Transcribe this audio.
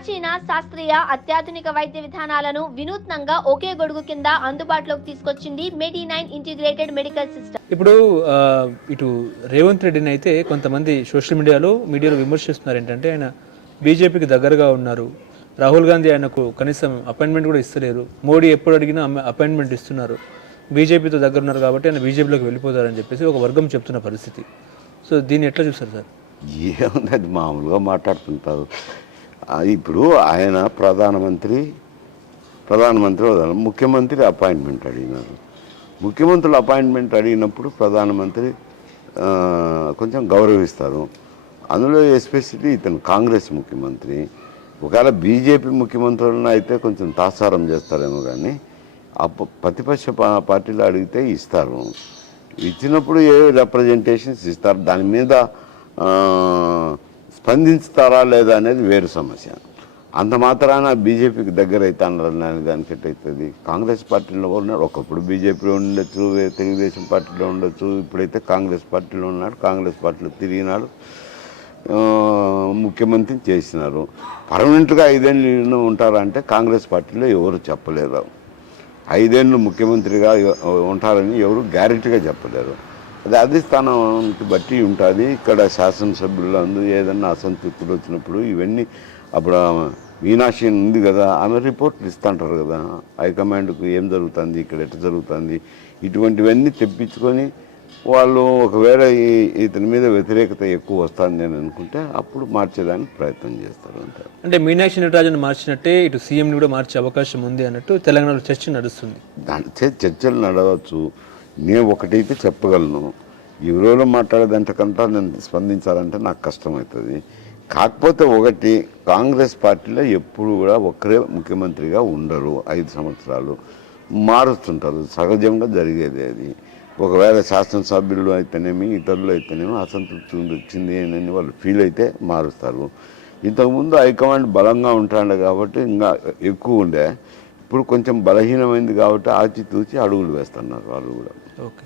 ప్రాచీన శాస్త్రీయ అత్యాధునిక వైద్య విధానాలను వినూత్నంగా ఒకే గొడుగు కింద అందుబాటులోకి తీసుకొచ్చింది మెడి9 ఇంటిగ్రేటెడ్ మెడికల్ సిస్టమ్. ఇప్పుడు ఇటు రేవంత్ రెడ్డిని అయితే కొంతమంది సోషల్ మీడియాలో విమర్శిస్తున్నారు. ఏంటంటే ఆయన బీజేపీకి దగ్గరగా ఉన్నారు, రాహుల్ గాంధీ ఆయనకు కనీసం అపాయింట్మెంట్ కూడా ఇస్తలేరు, మోడీ ఎప్పుడు అడిగినా అపాయింట్మెంట్ ఇస్తున్నారు, బీజేపీతో దగ్గర ఉన్నారు కాబట్టి ఆయన బీజేపీలోకి వెళ్ళిపోతారని చెప్పేసి ఒక వర్గం చెప్తున్న పరిస్థితి. సో దీన్ని ఎట్లా చూస్తారు సార్? ఏముంది, అది మామూలుగా మాట్లాడుతుంటారు. ఇప్పుడు ఆయన ప్రధానమంత్రి ముఖ్యమంత్రి అపాయింట్మెంట్ అడిగినారు. ముఖ్యమంత్రులు అపాయింట్మెంట్ అడిగినప్పుడు ప్రధానమంత్రి కొంచెం గౌరవిస్తారు. అందులో ఎస్పెషల్లీ ఇతను కాంగ్రెస్ ముఖ్యమంత్రి. ఒకవేళ బీజేపీ ముఖ్యమంత్రులను అయితే కొంచెం తాసారం చేస్తారేమో, కానీ ప్రతిపక్ష పార్టీలు అడిగితే ఇస్తారు. ఇచ్చినప్పుడు ఏ రిప్రజెంటేషన్స్ ఇస్తారు, దాని మీద స్పందిస్తారా లేదా అనేది వేరు సమస్య. అంత మాత్రాన బీజేపీకి దగ్గర అవుతానని దానికి ఎట్టవుతుంది? కాంగ్రెస్ పార్టీలో ఉన్నాడు, ఒకప్పుడు బీజేపీలో ఉండొచ్చు, తెలుగుదేశం పార్టీలో ఉండొచ్చు, ఇప్పుడైతే కాంగ్రెస్ పార్టీలో ఉన్నాడు, కాంగ్రెస్ పార్టీలో తిరిగినాడు, ముఖ్యమంత్రిని చేసినారు. పర్మనెంట్గా 5 ఏళ్ళు ఉంటారంటే కాంగ్రెస్ పార్టీలో ఎవరు చెప్పలేరు. 5 ఏళ్ళు ముఖ్యమంత్రిగా ఉంటారని ఎవరు గ్యారెంటీగా చెప్పలేరు. అది అధిష్టానానికి బట్టి ఉంటుంది. ఇక్కడ శాసనసభ్యుల్లో ఏదన్నా అసంతృప్తులు వచ్చినప్పుడు ఇవన్నీ అప్పుడు మీనాక్షి ఉంది కదా, ఆమె రిపోర్ట్లు ఇస్తుంటారు కదా హైకమాండ్కు, ఏం జరుగుతుంది ఇక్కడ, ఎట్లా జరుగుతుంది, ఇటువంటివన్నీ తెప్పించుకొని వాళ్ళు ఒకవేళ ఇతని మీద వ్యతిరేకత ఎక్కువ వస్తుంది అని అనుకుంటే అప్పుడు మార్చేదానికి ప్రయత్నం చేస్తారు. అంతే. అంటే మీనాక్షి నటరాజన్ మార్చినట్టే ఇటు సీఎంని కూడా మార్చే అవకాశం ఉంది అన్నట్టు తెలంగాణలో చర్చ నడుస్తుంది. దాంట్లో చర్చలు నడవచ్చు. నేను ఒకటైతే చెప్పగలను, ఎవరో మాట్లాడేదంటకంతా నేను స్పందించాలంటే నాకు కష్టమవుతుంది. కాకపోతే ఒకటి, కాంగ్రెస్ పార్టీలో ఎప్పుడు కూడా ఒక్కరే ముఖ్యమంత్రిగా ఉండరు. 5 సంవత్సరాలు మారుస్తుంటారు, సహజంగా జరిగేది అది. ఒకవేళ శాసనసభ్యులు అయితేనేమి ఇతరులు అయితేనేమి అసంతృప్తి వచ్చింది అని వాళ్ళు ఫీల్ అయితే మారుస్తారు. ఇంతకుముందు హైకమాండ్ బలంగా ఉంటాడు కాబట్టి ఇంకా ఎక్కువ ఉండే, ఇప్పుడు కొంచెం బలహీనమైంది కాబట్టి ఆచితూచి అడుగులు వేస్తున్నారు వాళ్ళు కూడా. ఓకే.